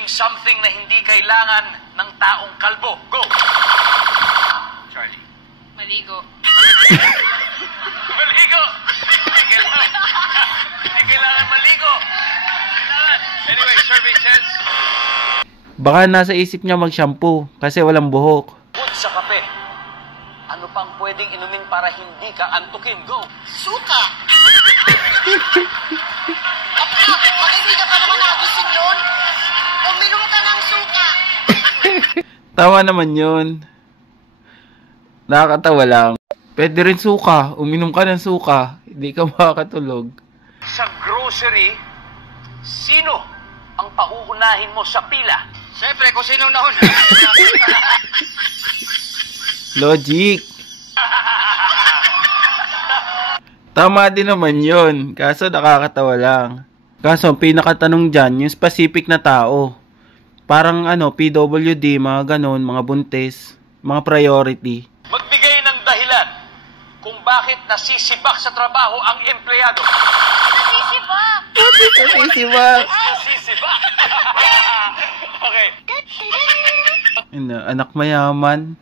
Name something na hindi kailangan ng taong kalbo. Go! Charlie. Maligo. Maligo! Hindi kailangan maligo. Anyway, survey says... Baka nasa isip niya mag-shampoo kasi walang buhok. Bukod sa kape, ano pang pwedeng inumin para hindi ka antukin? Go! Suka! Pag hindi ka pa naman nagising nun, uminom ka ng suka! Tama naman yun. Nakakatawa lang. Pwede rin suka. Uminom ka ng suka. Hindi ka makakatulog. Sa grocery, sino ang pauunahin mo sa pila? Siyempre, kung sinong nauna. Logic. Tama din naman yun. Kaso nakakatawa lang. Kaso ang pinakatanong dyan, yung specific na tao. Parang PWD, mga ganon, mga buntis, mga priority. Magbigay ng dahilan kung bakit nasisibak sa trabaho ang empleyado. Nasisibak! Nasisibak! Nasisibak! Okay. Anak mayaman.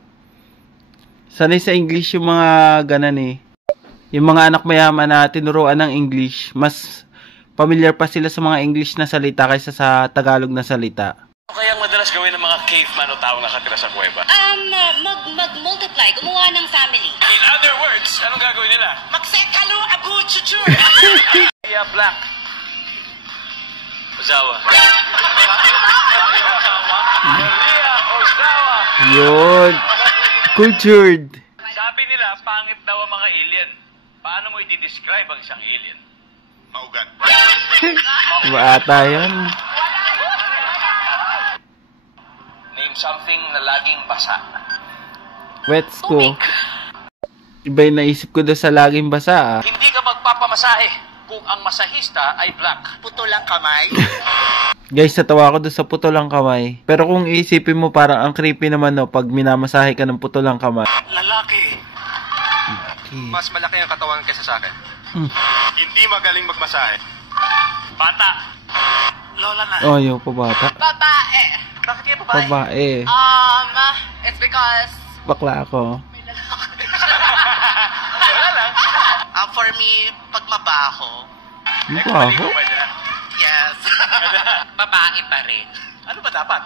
Sanay sa English yung mga ganan eh. Yung mga anak mayaman na tinuruan ng English, mas familiar pa sila sa mga English na salita kaysa sa Tagalog na salita. Ano kayang madalas gawin ng mga caveman o taong nakatira sa kuweba? Mag-multiply, gumawa ng family. In other words, anong gagawin nila? Magsekalo, abu, chuchu! Maria Black. Ozawa. Maria Ozawa. Yun. Cultured. Sabi nila, pangit daw ang mga alien. Paano mo i-describe ang isang alien? Maugan. Maata yan. Name something na laging basa. Wets ko. Iba yung naisip ko doon sa laging basa. Hindi ka magpapamasahe kung ang masahista ay black. Puto lang kamay. Guys, natawa ko doon sa putolang kamay. Pero kung iisipin mo, parang ang creepy naman pag minamasahe ka ng putolang kamay. Lalaki. Okay. Mas malaki ang katawan kaysa sa akin. Hindi magaling magmasahe. Bata. Lola na. Oh, yung pabata. Babae. Bakit kayo babae? Babae. It's because... Bakla ako. Wala lang. For me, pag mabaho, Mabaho? Pwede na. yes. Babae pa rin. Ano ba dapat?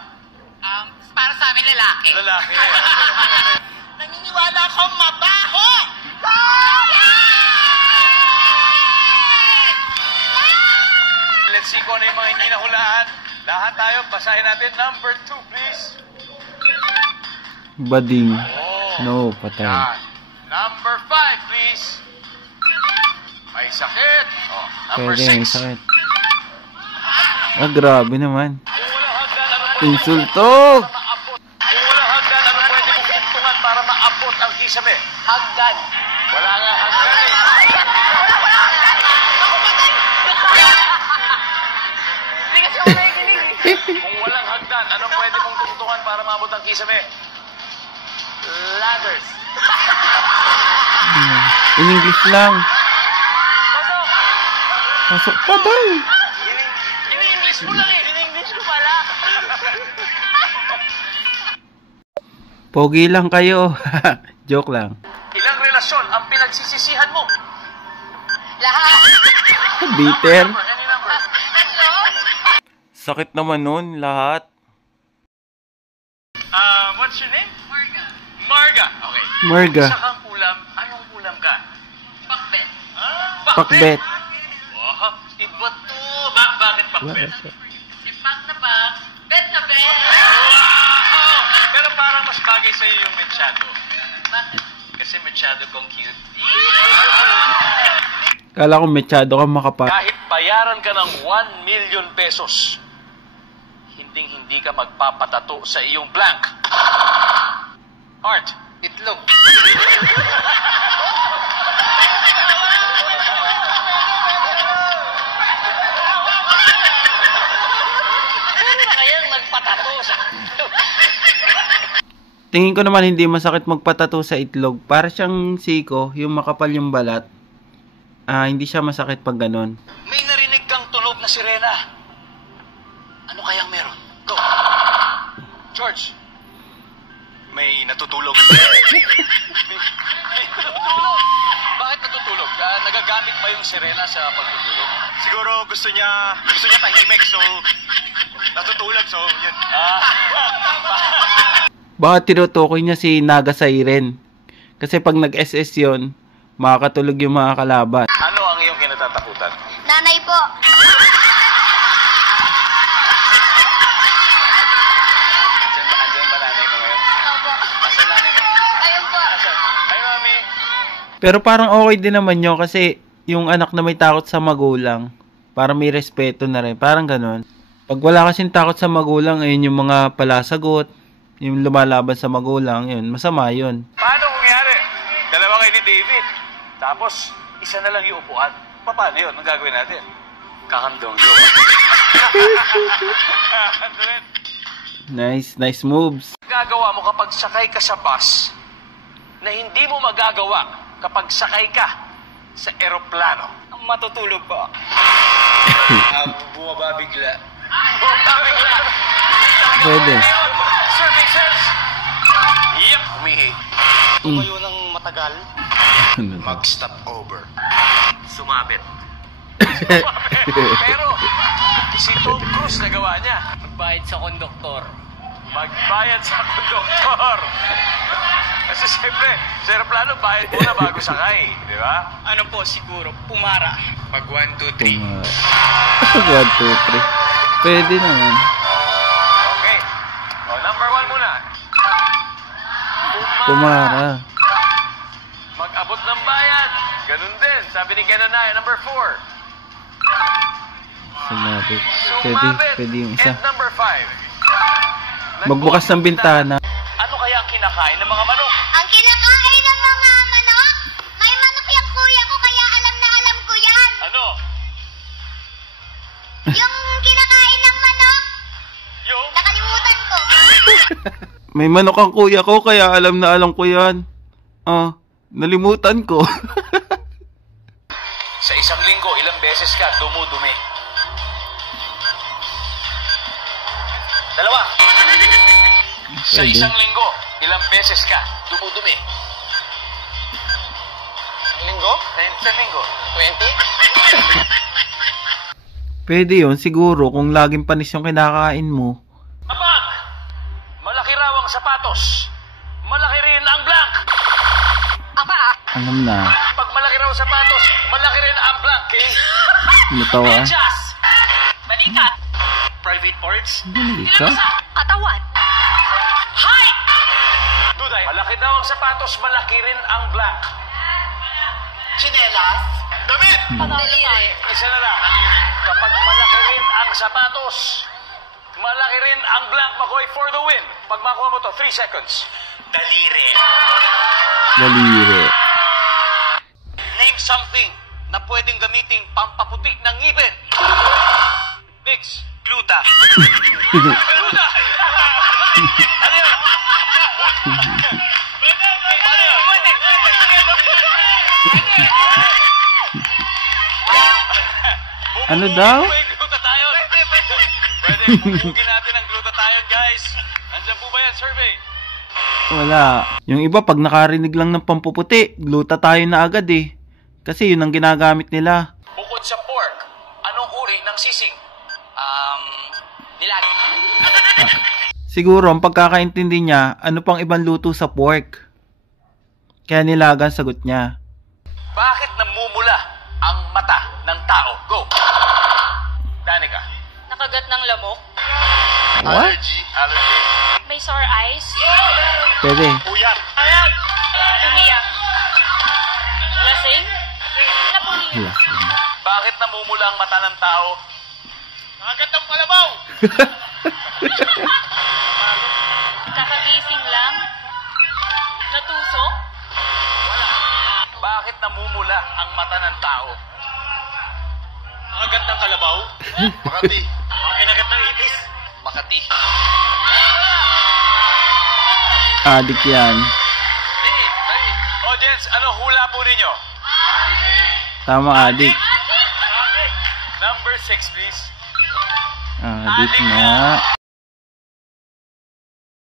Para sa amin lalaki. Lalaki. Naniniwala akong mabaho! Let's see kung ano yung mga hindi nahulaan. Lahat tayo, basahin natin. Number 2, please. Bading. Oh. No, patay. Yan. Number 5, please. May sakit. Oh, number Pwede, may 6. sakit. Ah, grabe naman. Kung walang hagdan, ano pwede Insulto! maabot? Kung walang hagdan, ano pwede mong tungtungan para maabot ang kisame? Hagdan. Wala nga hagdan eh. Hindi kasi ako nakikinig eh. Kung walang hagdan, ano pwede mong tungtungan para maabot ang kisame? Ladders. In English lang. Pasok! Pasok pa daw. Ini-English mo lang eh. In-English ko pala. Pogi lang kayo. Joke lang. Ilang relasyon ang pinagsisisihan mo? Lahat. Bitter. Any number? Tatlo? Sakit naman nun, lahat. What's your name? Marga. Marga. Okay. Marga. Isa kang ulam. Anong ulam ka? Pakbet. Pakbet. Wow. Iba to. Bakit pakbet? Si Pak na Pak. Bet na bet. Wow! Pero parang mas bagay sa'yo yung mechado. Bakit? Kasi mechado kong cute. Kala ko mechado ka makapa. Kahit bayaran ka ng 1 million pesos, hindi ka magpapatato sa iyong blank. Art. Itlog. Kayang nagpatato sa... Tingin ko naman hindi masakit magpatato sa itlog. Para siyang siko, yung makapal yung balat. Hindi siya masakit pag ganon. May narinig kang tunog na sirena. Ano kayang meron? Go! George! May natutulog. May natutulog. Bakit natutulog? Nagagamit ba yung sirena sa pagtutulog? Siguro gusto niya tahimik, so natutulog, so yun. Baka tinutukoy niya si Naga Siren. Kasi pag nag-SS yun, makakatulog yung mga kalaban. Ano ang iyong kinatatakutan? Nanay po. Andyan ba nanay mo ngayon? Opo. Asan nanay mo? Ayun po. Asan? Hi, mami. Pero parang okay din naman yun kasi yung anak na may takot sa magulang, parang may respeto na rin. Parang ganun. Pag wala kasing takot sa magulang, ayun yung mga palasagot, yung lumalaban sa magulang, yun, masama yun. Paano kung yari? Dalawa kayo ni David. Tapos, isa na lang yung upuan. Paano yun? Anong gagawin natin? Kakandong yun. Nice moves. Gagawa mo kapag sakay ka sa bus na hindi mo magagawa kapag sakay ka sa eroplano. Matutulog pa. Bumaba bigla. Bumaba bigla. Pwede. Services. Yep. Umihi. Tumayo ng matagal, Ano to? mag-stop over. Sumabit. Pero, si Tom Cruise nagawa niya. Magbayad sa konduktor. Magbayad sa konduktor. Kasi siyempre, sa aeroplano, bayad muna bago sakay. Di ba? Ano po siguro? Pumara. Pag 1, 2, 3. 1, 2, 3. Pwede naman. Okay. O, number 1 muna. Pumara. Mag-abot ng bayad. Ganun din. Sabi ni Kenanaya, number 4. Sumabit. Sumabit. Pwede yung isa. And number 5. Magbukas ng bintana. Ano kaya ang kinakain ng mga manok? Ang kinakain ng mga manok? May manok yung kuya ko, kaya alam na alam ko yan. Ano? Yung kinakain ng manok, Yung? nakalimutan ko. May manok ang kuya ko, kaya alam na alam ko yan. Nalimutan ko. Sa isang linggo, ilang beses ka dumudumi? 2. Sa Pwede. isang linggo, ilang beses ka dumudumi? Isang linggo? Isang linggo. 20? Pwede yun, siguro, kung laging panis yung kinakain mo. Kapag malaki raw ang sapatos, malaki rin ang blank. Alam na. Pag malaki raw ang sapatos, malaki rin ang blank. Okay? Natawa. Medyas. Balikat. Private parts? Dali ka? Katawan. Height. Duday, malaki daw ang sapatos, malaki rin ang blank. Chinelas. Damit! Daliri. Isa na lang. Kapag malaki rin ang sapatos, malaki rin ang blank, Makoy, for the win. Pag makuha mo to, 3 seconds. Daliri. Daliri. Name something na pwedeng gamiting pampaputi ng ngipin. Mix. Gluta. Gluta! Ano yun? Ano yun? Ano daw? May glutathione. Pwede bubugin natin ang glutathione, guys. Nandiyan po ba yan, survey? Wala. Yung iba, pag nakarinig lang ng pampuputi, gluta tayo na agad eh. Kasi yun ang ginagamit nila. Bukod sa pork, anong uri ng sisig? Nilag. Siguro, ang pagkakaintindi niya, ano pang ibang luto sa pork. Kaya nilagan sagot niya. Bakit namumula ang mata ng tao? Go! Danica. Nakagat ng lamok. What? Allergy. May sore eyes. Pwede. Puyat. Umiyak. Lasing. Napulihan. Lasing. Bakit namumula ang mata ng tao? Nakagat ng kalabaw! Kakagising lang. Natusok. Bakit namumula ang mata ng tao? Nakagat ng kalabaw? Makati. Kinagat ng itis? Makati. Adik yan. Hey! Audience, ano hula po ninyo? Tama, adik. Number 6, please. Adik na.